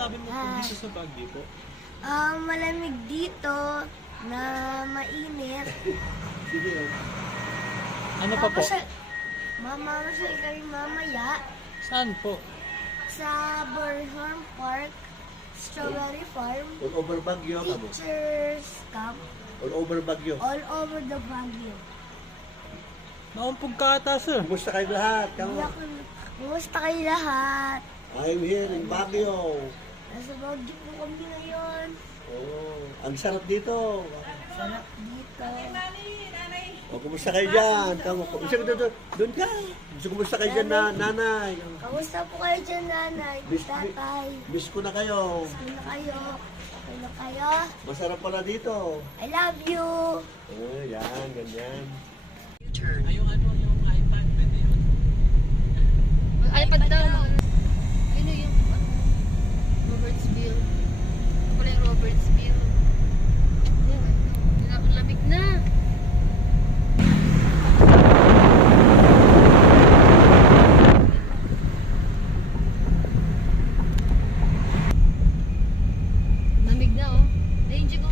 masasabi mo po dito sa Baguio po? Malamig dito na mainit. Sige. Ano pa po? Mamamasal kami mamaya Saan po? sa Bornholm Park, Strawberry Farm, All over Baguio ka mo. Teachers Camp, All over Baguio. all over the Baguio. Naumpog ka ata, sir. Kumusta kayo lahat? Kamu? Kumusta kayo lahat? I'm here in Baguio. Nasa Baguio po kami ngayon. Oh, ang sarap dito. Sarap dito. O, kumusta kayo dyan? Kamu, doon ka. Kumusta kayo dyan, nanay? Kamusta po kayo dyan, nanay? Tatay? Miss ko na kayo. Sino kayo? Sino kayo? Masarap pala dito. I love you! Oh, yan, ganyan. Ay, yung ano, yung iPad, pwede yun. iPad daw. Ano yung Robertsville? Ano pala yung Robertsville? Yan, lamig na. Lamig na oh. Danger ko.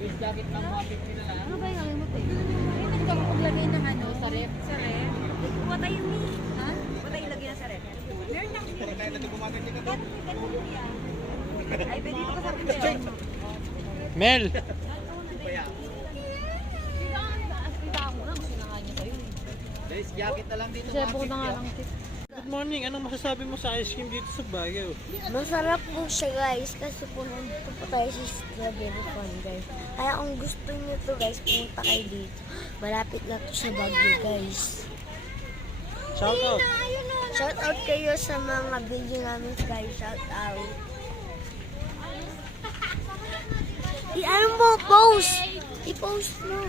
Base jacket lang mga 50 na lang. Ano ba yung alimot eh? Pwede ka maglagay ng ano, sa ref? Sa ref? What are you mean? Ha? What are you lagyan sa ref? Meron lang dito. Ganun yan. Ay, pwede dito ka sa pinto. Mel! Base jacket na lang dito Kasi mga buko na nga 50. lang tip. Good morning, anong masasabi mo sa ice cream dito sa Baguio? Masarap po siya guys kasi po nandito po tayo sa Strawberry Farm guys. Kaya kung gusto niyo to guys, pumunta kayo dito. Malapit na to sa Baguio guys. Shout out! Shout out kayo sa mga video namin guys. Shout out. I-ano mo, post! I-post mo.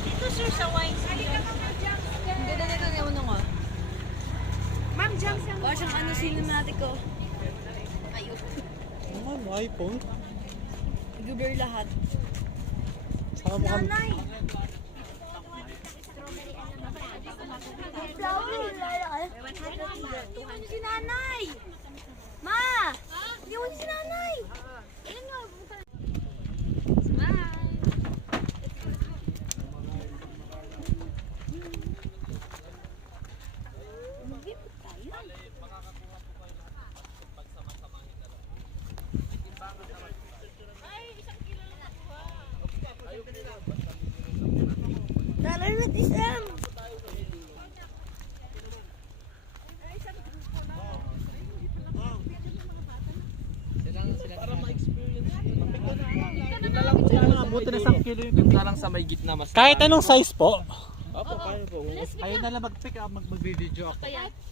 Dito sir sa wine. Ang ganda nito na yung ko. Ma'am, jump sa Baka siyang ano cinematic ko. Ayun. Ano, iPhone? Nag-blur lahat. Saka mo kami. Iwan si nanay! Ma! Iwan si nanay! Ayun nga. Smile! Tara na, Tisam! Para ma-experience. Buti na 1 kilo yung ganda lang sa may gitna mas. Kahit anong size po. Opo, kaya po. Ayun na lang mag-pick up, mag-video ako.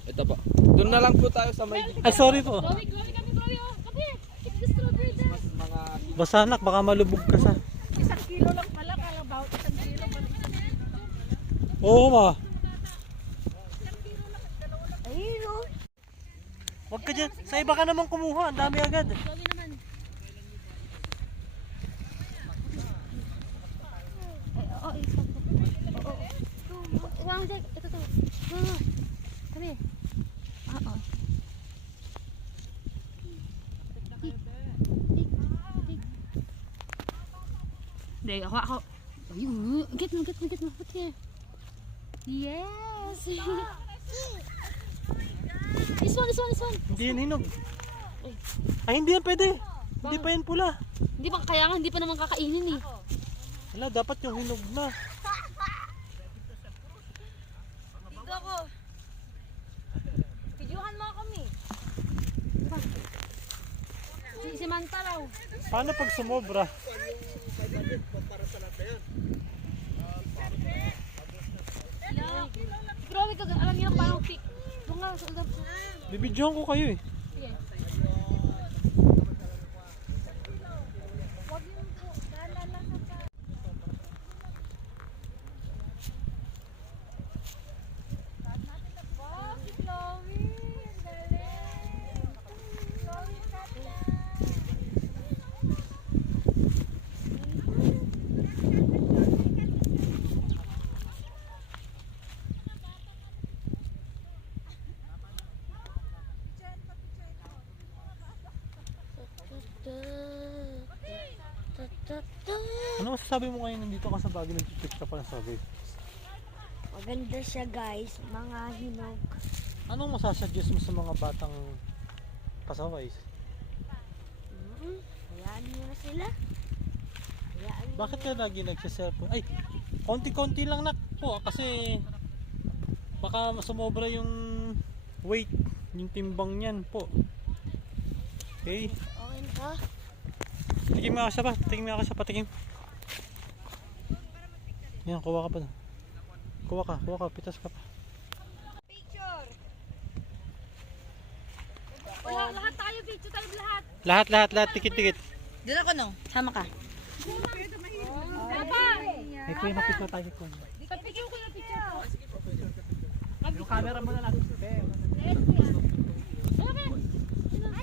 Ito po. Doon na lang po tayo sa may gitna. Ay, sorry po. Grabe kami bro yun. Kape! Keep the strawberry there. Mga basa anak, baka malubog ka sa. 1 kilo lang pala. Kala about 1 kilo pala. Oo ma. Ayun o. Huwag ka dyan. Sa iba ka naman kumuha. Ang dami agad. Grabe naman. Oo, isa po. Oo. Wow, Jack. Ito to. Wow. Kami. Oo. Tik. Tik. Tik. Hindi, ako. Ayun. Get mo. Put here. Yes. This one. Hindi yan hinog. Ay, hindi yan pwede. Hindi pa yan pula. Hindi pa kaya nga hindi pa naman kakainin eh. Wala, dapat yung hinog na. Dito ako. Videohan mo kami. Si Manta raw. Paano pag sumobra? Grabe ka, alam niyo parang pick. Doon nga, sa ulap. Bibidyohan ko kayo eh. Sige. sabi mo ngayon nandito ka sa Baguio, nag-picture ka pa ng survey? Maganda siya guys, mga hinog. Anong masasuggest mo sa mga batang pasaway? Hayaan nyo na sila. Hayaan nyo. Bakit ka lagi nagsiselfone? Ay, konti-konti lang na po kasi baka sumobra yung weight, yung timbang niyan po. Okay? Okay na ka? Tingin mo ako siya pa. Tingin mo ako siya pa. Tingin. Yan, kuha ka pa. Kuha ka. Pitas ka pa. Picture. Lahat tayo, video tayo lahat. Lahat. Tikit. Doon ako, no? Sama ka. Papa! Ay, kuya, mapicture tayo. Kuya. Pagpigil ko na picture. Yung camera mo na lang.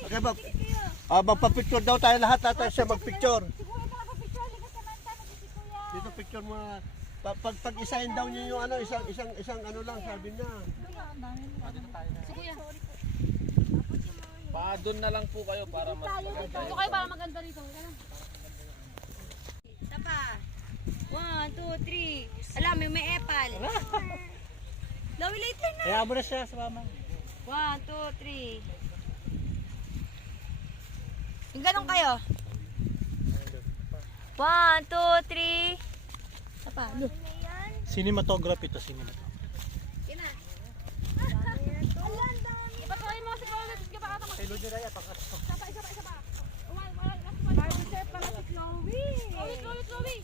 Okay, magpa-picture daw tayo lahat. Tayo siya mag-picture. Siguro ka picture, likas naman tayo si Kuya. Dito picture mo na. Pag-isahin daw niyo yung ano, isang ano lang, sabi niya. Si Kuya. Doon na lang po kayo para mas maganda. Ito kayo para maganda rito. Isa pa. 1, 2, 3. Alam, may epal. Lowy later na. Kaya mo na siya sa mama. 1, 2, 3. Yung ganun kayo. 1, 2, 3. Isa pa. Cinematography to. Ipatuloy mo si Kuya. Sige pa kata mo. Kay Lodi Raya, pang Isa pa. Para si Chloe. Chloe.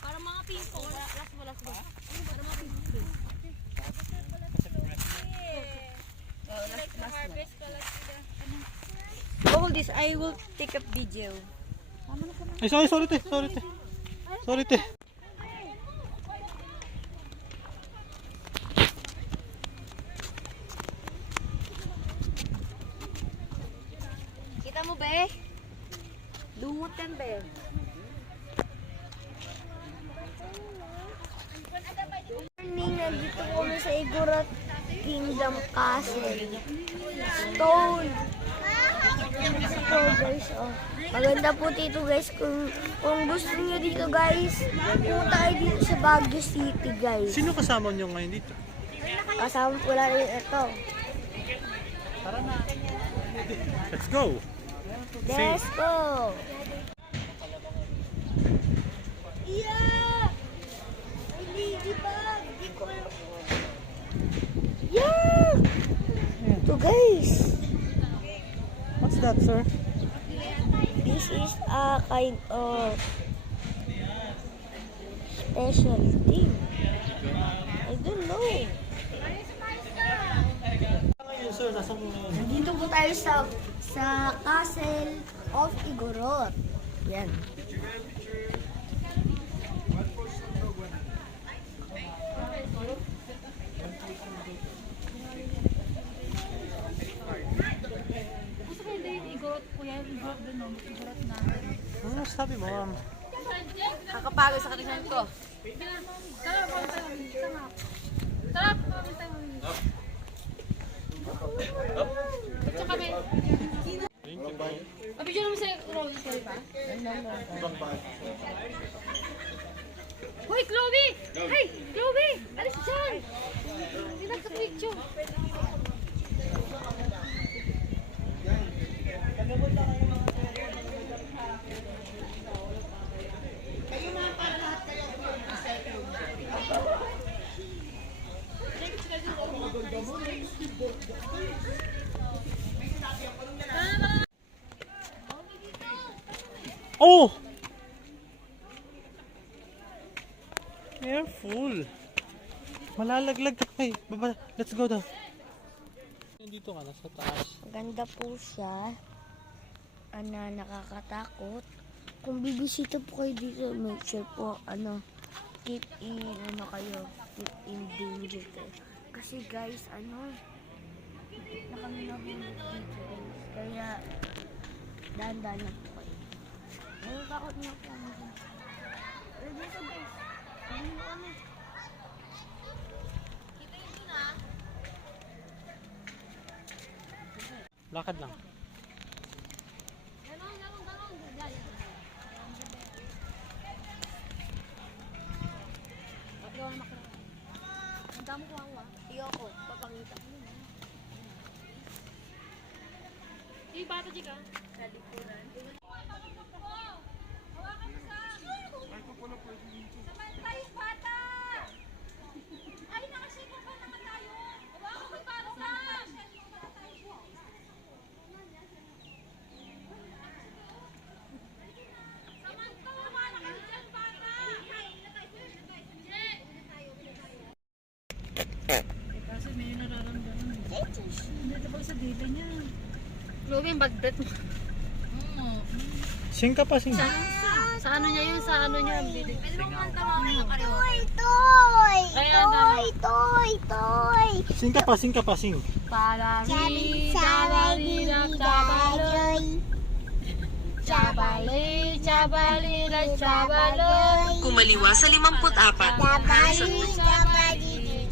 Para mga pinto. Last mo. Para mga pinto. Hold this. I will take a video. Ay, sorry, te. Kita mo, be? Lungot yan, be. Morning, nandito kami sa Igorot Kingdom Castle. Stone. Ito guys, oh. Maganda po dito guys. Kung gusto niyo dito guys, pumunta kayo dito sa Baguio City guys. Sino kasama niyo ngayon dito? Kasama ko lang rin ito. Let's go! Let's go! Yeah! May ladybug! Di ko alam. Yeah! Ito guys. What's that, sir? This is a kind of special thing. I don't know. Ngayon, sir, nasa mo ngayon? Nandito po tayo sa Castle of Igorot. Yan. Gusto ko yung igorot, Kuya. Igorot din, no? Igorot na. Ano sabi mo, ma'am? Kakapagod sa katawan ko. Tara, punta kami. Tara, punta kami. Tsaka may... Mabigyan naman sa Chloe, sorry pa? Hoy, Chloe! Hey, Chloe! Alis dyan! Hindi nagka-picture. Oh! Careful. Malalaglag ka. Hey, baba. Let's go daw. Dito ka na sa taas. Maganda po siya. Nakakatakot. Kung bibisita po kayo dito, make sure po, keep in danger kayo. Kasi guys, na kami nabunod dito guys. Kaya, dahan-dahan na po kayo. Takot na po kami. Pero dito guys, kami. Lakad lang. yung bata, Jika. Tayo bata! Ay, nakasika pa naman tayo. Hawakan mo yung bata. Samantha, na kayo dyan, bata. Chloe, yung bagdat mo. Sing ka pa, sing. Sa ano niya yun? Sa ano niya? Pwede mo kanta mamaya ng karaoke. Toy! Kaya Toy! Sing ka pa, sing ka pa, sing. Palami, chabali, chabaloy. Chabali, chabali, chabaloy. Kumaliwa sa 54. Chabali,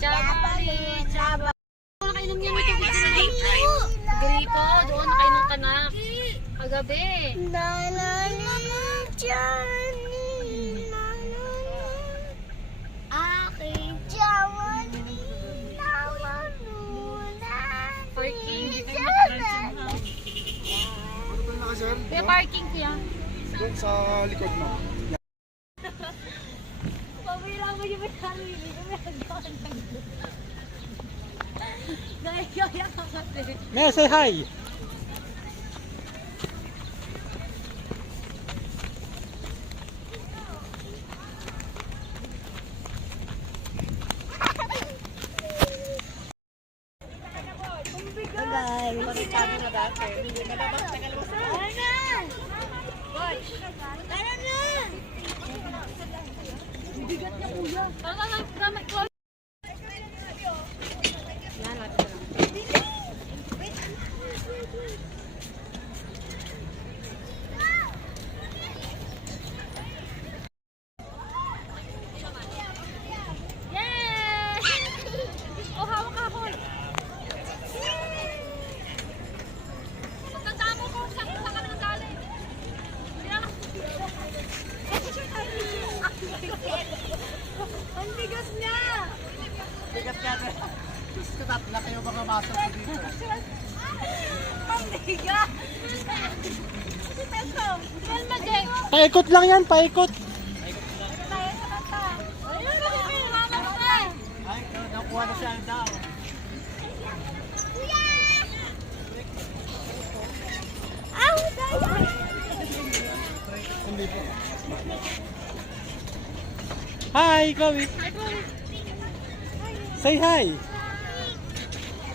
chabali, chabali. Nakainom niya Pwede nito. sa late drive. Gripo, doon nakainom ka na. Kagabi. Johnny, Aking parking. Kaya parking kuya. Doon sa likod mo. Pabila mo yung may Naiyak ka kasi. May say hi. Yay! Oh, hawak ka ako. Pagkanta mo kung saan ka nang galing. Ang bigas niya! Bigat ka na. Diyos ko, tatla kayo mga masok ko dito. Ang bigas! Si Peso! Helma, Jake. Paikot lang yan, paikot. Tayo sa kanta! Ayun, mama mo ka. Ay, nakuha na siya daw. Hi, Chloe. Ay, Chloe. Say hi.